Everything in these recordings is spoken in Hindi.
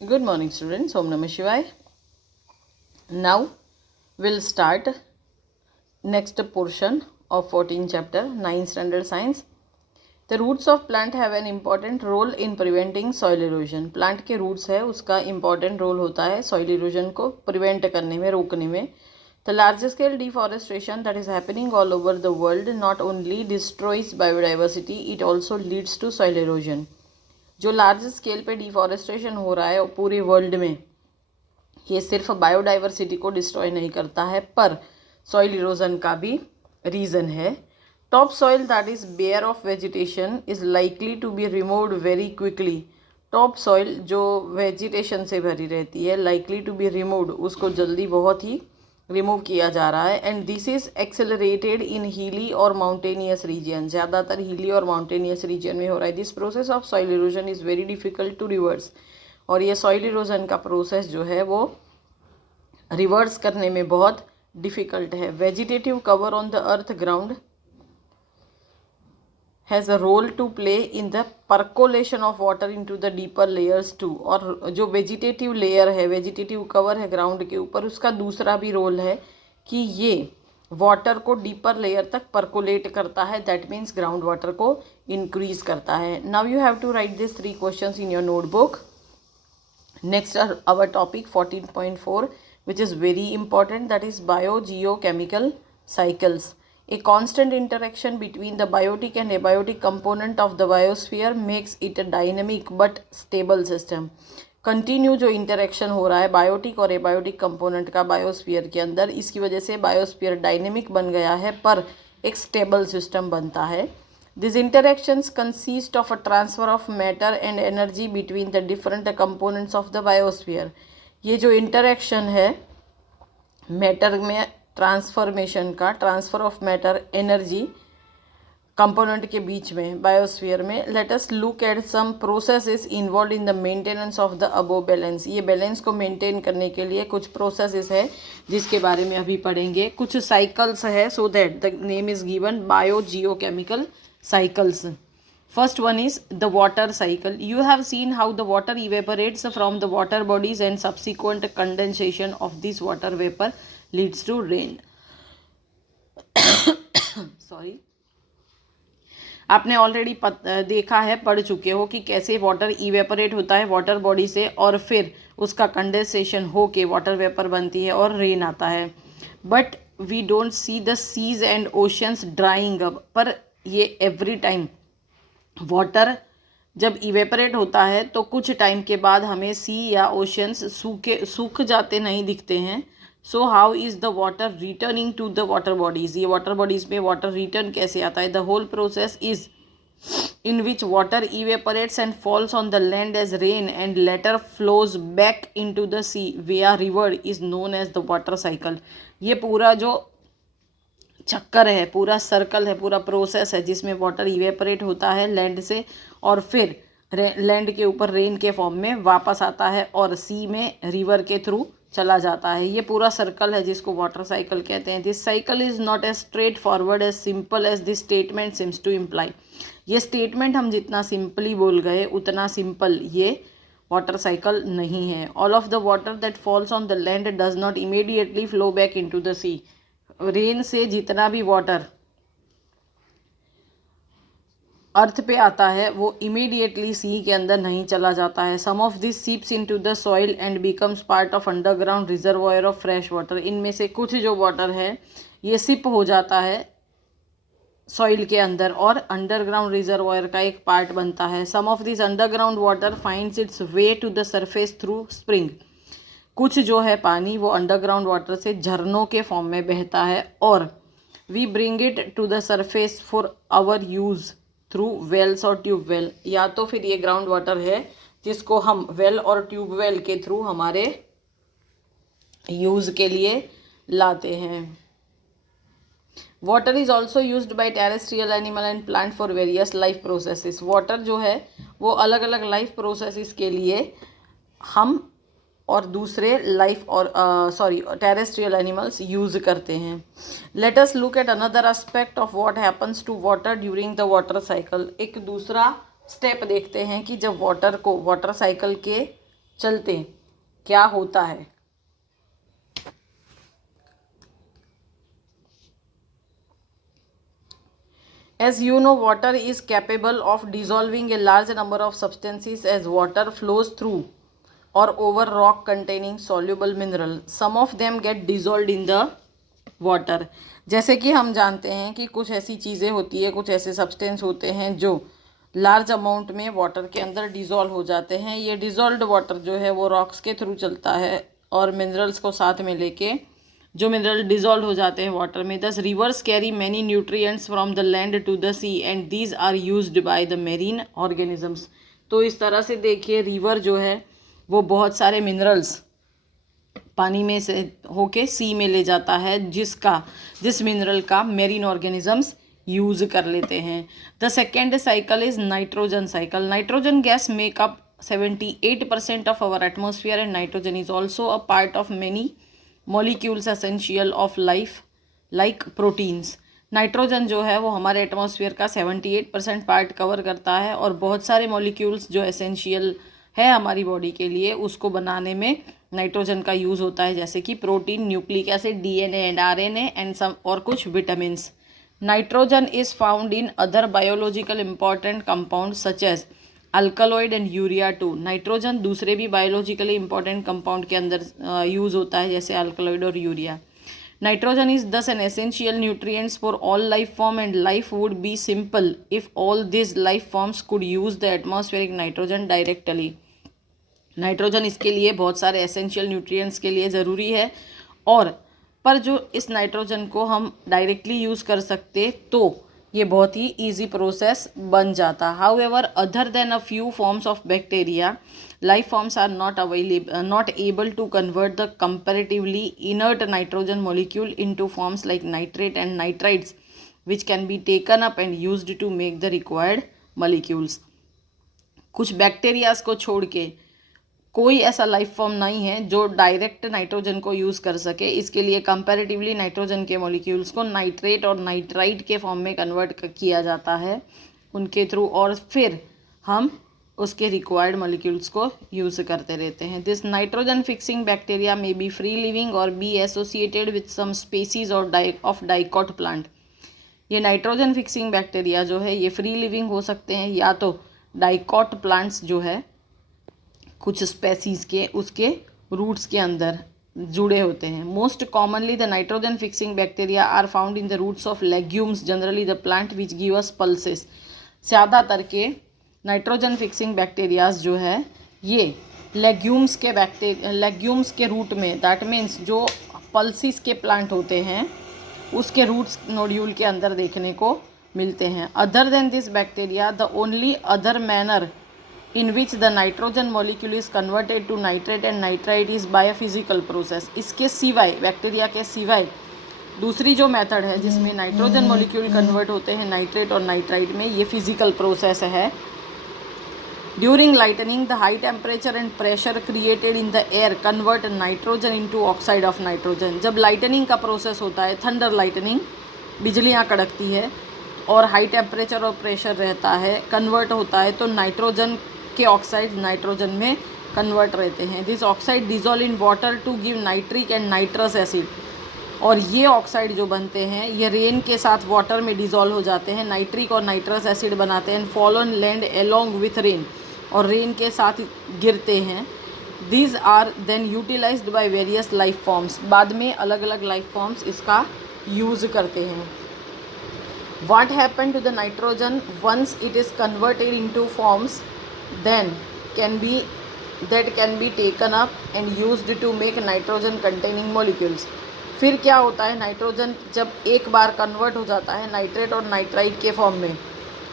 Good morning, students. Om Namah Shivaya. Now we'll start next portion of 14th chapter, 9th standard science. The roots of plant have an important role in preventing soil erosion. Plant के roots है उसका important role होता है soil erosion को prevent करने में, रोकने में. The large scale deforestation that is happening all over the world not only destroys biodiversity, it also leads to soil erosion. जो लार्ज स्केल पे डिफॉरेस्टेशन हो रहा है पूरे वर्ल्ड में, ये सिर्फ बायोडाइवर्सिटी को डिस्ट्रॉय नहीं करता है पर सॉइल इरोजन का भी रीज़न है. Top soil that is bare of vegetation is likely to be removed very quickly. Top soil जो वेजिटेशन से भरी रहती है, लाइकली टू बी रिमूव्ड, उसको जल्दी बहुत ही रिमूव किया जा रहा है. एंड दिस इज़ एक्सेलरेटेड इन हिली और माउंटेनियस रीजन. ज़्यादातर हिली और माउंटेनियस रीजन में हो रहा है. This process of soil erosion is very difficult to reverse. और ये सॉइल इरोजन का प्रोसेस जो है वो रिवर्स करने में बहुत डिफ़िकल्ट है. Vegetative cover on the earth ground has a role to play in the percolation of water into the deeper layers too. और जो वेजिटेटिव लेयर है, वेजिटेटिव कवर है ग्राउंड के ऊपर, उसका दूसरा भी रोल है कि ये वाटर को डीपर लेयर तक परकोलेट करता है. दैट मीन्स ग्राउंड वाटर को इंक्रीज करता है. Now you have to write this 3 questions in your notebook. Next are our topic 14.4, which is very important, that is biogeochemical cycles. A constant interaction between the biotic and abiotic component of the biosphere makes it a dynamic but stable system. Continue जो इंटरेक्शन हो रहा है बायोटिक और एबायोटिक कंपोनेंट का बायोस्फीयर के अंदर, इसकी वजह से बायोस्फीयर डायनेमिक बन गया है पर एक स्टेबल सिस्टम बनता है. These interactions consist of a transfer of matter and energy between the different components of the biosphere. ये जो इंटरेक्शन है मैटर में ट्रांसफॉर्मेशन का, transfer of matter energy component के बीच में बायोस्फीयर में. Let us look at some processes involve in the maintenance of the above balance. ये बैलेंस को मेंटेन करने के लिए कुछ प्रोसेसेस है जिसके बारे में अभी पढ़ेंगे. कुछ साइकिल्स है, so that the name is given biogeochemical cycles. First one is the water cycle. You have seen how the water evaporates from the water bodies and subsequent condensation of this water vapor leads to rain. Sorry. आपने ऑलरेडी देखा है, पढ़ चुके हो कि कैसे वाटर इवेपोरेट होता है वाटर बॉडी से और फिर उसका कंडेंसेशन हो के वाटर वेपर बनती है और रेन आता है. But we don't see the seas and oceans drying up. पर ये एवरी टाइम वाटर जब इवेपरेट होता है तो कुछ टाइम के बाद हमें सी या ओशंस सूख जाते नहीं दिखते हैं. So how is the water returning to the water bodies. ये वाटर बॉडीज़ में वाटर रिटर्न कैसे आता है. The whole process is in which water evaporates and falls on the land as rain and later flows back into the sea via river is known as the water cycle. ये पूरा जो चक्कर है, पूरा सर्कल है, पूरा प्रोसेस है जिसमें वाटर इवेपरेट होता है लैंड से और फिर लैंड के ऊपर रेन के फॉर्म में वापस आता है और सी में रिवर के थ्रू चला जाता है. ये पूरा सर्कल है जिसको वाटर साइकिल कहते हैं. This cycle is not as straightforward as simple as this statement seems to imply. ये स्टेटमेंट हम जितना सिंपली बोल गए उतना सिंपल ये वाटर साइकिल नहीं है. All of the water that falls on the land does not immediately flow back into the sea. Rain से जितना भी वाटर अर्थ पे आता है वो इमीडिएटली सी के अंदर नहीं चला जाता है. Some of this seeps into the soil and becomes part of underground reservoir of fresh water. इनमें से कुछ जो वाटर है ये सिप हो जाता है सॉइल के अंदर और अंडरग्राउंड रिजर्वायर का एक पार्ट बनता है. Some of this underground water finds its way to the surface through spring. कुछ जो है पानी वो अंडरग्राउंड वाटर से झरनों के फॉर्म में बहता है और we bring it to the surface for our use through wells और ट्यूबवेल. या तो फिर ये ग्राउंड वाटर है जिसको हम वेल और ट्यूबवेल के थ्रू हमारे यूज़ के लिए लाते हैं. Water is also used by terrestrial animal and plant for various life processes. Water जो है वो अलग अलग लाइफ प्रोसेसेस के लिए हम और दूसरे लाइफ और टेरेस्ट्रियल एनिमल्स यूज़ करते हैं. Let us look at another aspect of what happens to water during the water cycle. एक दूसरा स्टेप देखते हैं कि जब वाटर को वाटर साइकिल के चलते क्या होता है। As you know, water is capable of dissolving a large number of substances as water flows through or over rock containing soluble mineral. Some of them get dissolved in the water. जैसे कि हम जानते हैं कि कुछ ऐसी चीज़ें होती है, कुछ ऐसे सब्सटेंस होते हैं जो लार्ज अमाउंट में वाटर के अंदर डिज़ोल्व हो जाते हैं। ये डिज़ोल्व्ड वाटर जो है वो रॉक्स के थ्रू चलता है और मिनरल्स को साथ में लेके जो मिनरल डिज़ोल्व हो जाते हैं वाटर में। Thus rivers carry many nutrients from the land to the sea and these are used by the marine organisms. तो इस तरह से देखिए रिवर जो है वो बहुत सारे मिनरल्स पानी में से होके सी में ले जाता है, जिस मिनरल का मेरीन ऑर्गेनिजम्स यूज कर लेते हैं। The second cycle is nitrogen cycle. Nitrogen gas makeup 78% of our atmosphere and nitrogen is also a part of many molecules essential of life like proteins. Nitrogen जो है वो हमारे एटमॉस्फेयर का 78% पार्ट कवर करता है और बहुत सारे मॉलिक्यूल्स जो एसेंशियल है हमारी बॉडी के लिए उसको बनाने में नाइट्रोजन का यूज़ होता है, जैसे कि protein, nucleic acid, DNA and RNA and some और कुछ vitamins. Nitrogen is found in other biological important compound such as alkaloid and urea too. Nitrogen दूसरे भी बायोलॉजिकली इंपॉर्टेंट कंपाउंड के अंदर यूज़ होता है, जैसे अल्कलॉइड और यूरिया। नाइट्रोजन इज दस an essential nutrients for all life form and life would be simple if all this life forms could use the atmospheric nitrogen directly. Nitrogen इसके लिए बहुत सारे एसेंशियल न्यूट्रिएंट्स के लिए ज़रूरी है और पर जो इस नाइट्रोजन को हम डायरेक्टली यूज़ कर सकते तो ये बहुत ही ईजी प्रोसेस बन जाता। However other than a few forms of bacteria life forms are not able to convert the comparatively inert nitrogen molecule into forms like nitrate and nitrites which can be taken up and used to make the required molecules. कुछ बैक्टीरियाज को छोड़ के कोई ऐसा लाइफ फॉर्म नहीं है जो डायरेक्ट नाइट्रोजन को यूज़ कर सके। इसके लिए कंपैरेटिवली नाइट्रोजन के मॉलिक्यूल्स को नाइट्रेट और नाइट्राइट के फॉर्म में कन्वर्ट किया जाता है उनके थ्रू और फिर हम उसके रिक्वायर्ड मॉलिक्यूल्स को यूज़ करते रहते हैं। This nitrogen fixing bacteria may be free living or be associated with some species or of dicot plant. ये नाइट्रोजन फिक्सिंग बैक्टीरिया जो है ये फ्री लिविंग हो सकते हैं या तो डाइकॉट प्लांट्स जो है कुछ स्पेसीज के उसके रूट्स के अंदर जुड़े होते हैं। Most commonly the nitrogen fixing bacteria are found in the roots of legumes generally the plant which give us pulses. ज़्यादातर के नाइट्रोजन फिक्सिंग बैक्टीरियाज जो है ये लेग्यूम्स के रूट में, दैट मीन्स जो पल्सिस के प्लांट होते हैं उसके रूट्स नोड्यूल के अंदर देखने को मिलते हैं। Other than this bacteria the only other manner in which the nitrogen molecule is converted to nitrate and nitrite is by a physical process। इसके सिवाय बैक्टीरिया के सिवाय दूसरी जो मेथड है जिसमें नाइट्रोजन मॉलिक्यूल कन्वर्ट होते हैं नाइट्रेट और नाइट्राइट में, ये फिजिकल प्रोसेस है। During lightning the high temperature and pressure created in the air convert nitrogen into oxide of nitrogen. जब लाइटनिंग का प्रोसेस होता है, थंडर लाइटनिंग, बिजलियाँ कड़कती है और हाई टेम्परेचर और प्रेशर रहता है, कन्वर्ट होता है तो नाइट्रोजन के ऑक्साइड नाइट्रोजन में कन्वर्ट रहते हैं। This oxide dissolve in water to give nitric and nitrous acid. और ये ऑक्साइड जो बनते हैं ये रेन के साथ वाटर में डिजोल्व हो जाते हैं, नाइट्रिक और नाइट्रस एसिड बनाते हैं, fall on land along with rain, और रेन के साथ गिरते हैं। These are then utilised by various life forms. बाद में अलग अलग लाइफ फॉर्म्स इसका यूज़ करते हैं। What happened to the nitrogen once it is converted into forms then can be taken up and used to make nitrogen containing molecules। फिर क्या होता है, नाइट्रोजन जब एक बार कन्वर्ट हो जाता है नाइट्रेट और नाइट्राइट के फॉर्म में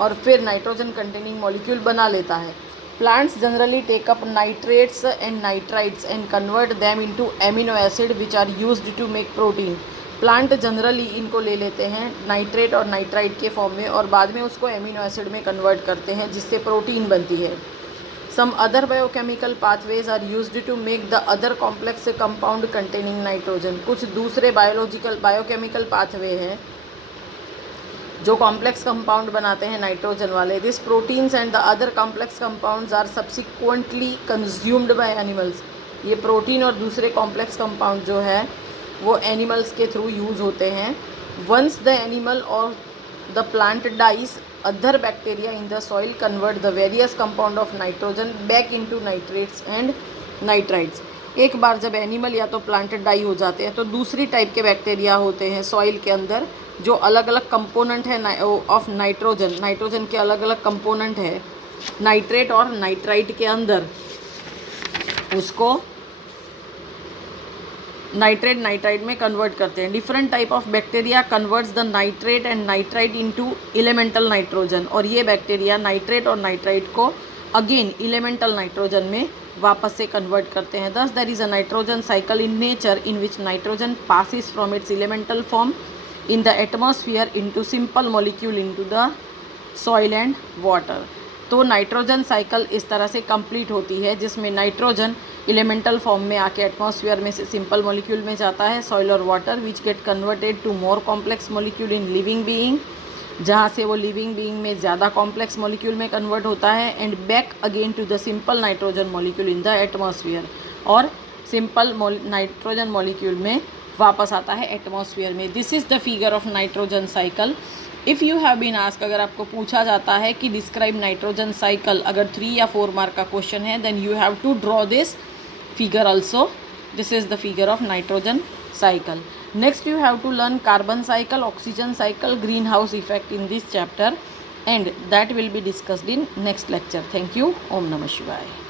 और फिर नाइट्रोजन कंटेनिंग मॉलिक्यूल बना लेता है। Plants generally take up nitrates and nitrites and convert them into amino acid which are used to make protein. Plant generally इनको ले लेते हैं नाइट्रेट और नाइट्राइट के फॉर्म में और बाद में उसको एमिनो एसिड में कन्वर्ट करते हैं जिससे प्रोटीन बनती है। Some other biochemical pathways are used to make the other complex compound containing nitrogen. कुछ दूसरे बायोकेमिकल पाथवे हैं जो कॉम्प्लेक्स कंपाउंड बनाते हैं नाइट्रोजन वाले, this proteins and the other complex compounds are subsequently consumed by animals. ये प्रोटीन और दूसरे कॉम्प्लेक्स कंपाउंड जो है वो एनिमल्स के थ्रू यूज़ होते हैं। वंस द एनिमल और the plant dies, other bacteria in the soil convert the various compound of nitrogen back into nitrates and nitrides. एक बार जब एनिमल या तो प्लांट डाई हो जाते हैं तो दूसरी टाइप के बैक्टीरिया होते हैं सॉइल के अंदर, जो अलग अलग कंपोनेंट है ऑफ नाइट्रोजन, नाइट्रोजन के अलग अलग कंपोनेंट है नाइट्रेट और नाइट्राइट के अंदर, उसको नाइट्रेट नाइट्राइट में कन्वर्ट करते हैं। Different type of bacteria converts the nitrate and nitrite into elemental nitrogen, और ये बैक्टीरिया नाइट्रेट और नाइट्राइट को अगेन एलिमेंटल नाइट्रोजन में वापस से कन्वर्ट करते हैं। Thus there is a nitrogen cycle in nature in which nitrogen passes from its elemental form in the atmosphere into simple molecule into the soil and water। तो नाइट्रोजन साइकिल इस तरह से कंप्लीट होती है जिसमें नाइट्रोजन एलिमेंटल फॉर्म में आके एटमॉस्फेयर में से सिंपल मॉलिक्यूल में जाता है, सॉइल और water, which get converted to more complex molecule in living being, जहाँ से वो लिविंग बीइंग में ज़्यादा कॉम्प्लेक्स मॉलिक्यूल में कन्वर्ट होता है, and back again to the simple nitrogen molecule in the atmosphere, और सिंपल नाइट्रोजन मॉलिक्यूल में वापस आता है एटमॉस्फेयर में। This is the figure of nitrogen cycle. If you have been asked, अगर आपको पूछा जाता है कि डिस्क्राइब नाइट्रोजन साइकिल, अगर 3 या 4 मार्क का क्वेश्चन है, then you have to draw this figure also. This is the figure of nitrogen cycle. Next you have to learn carbon cycle, oxygen cycle, green house effect in this chapter, and that will be discussed in next lecture. Thank you. ओम नमः शिवाय।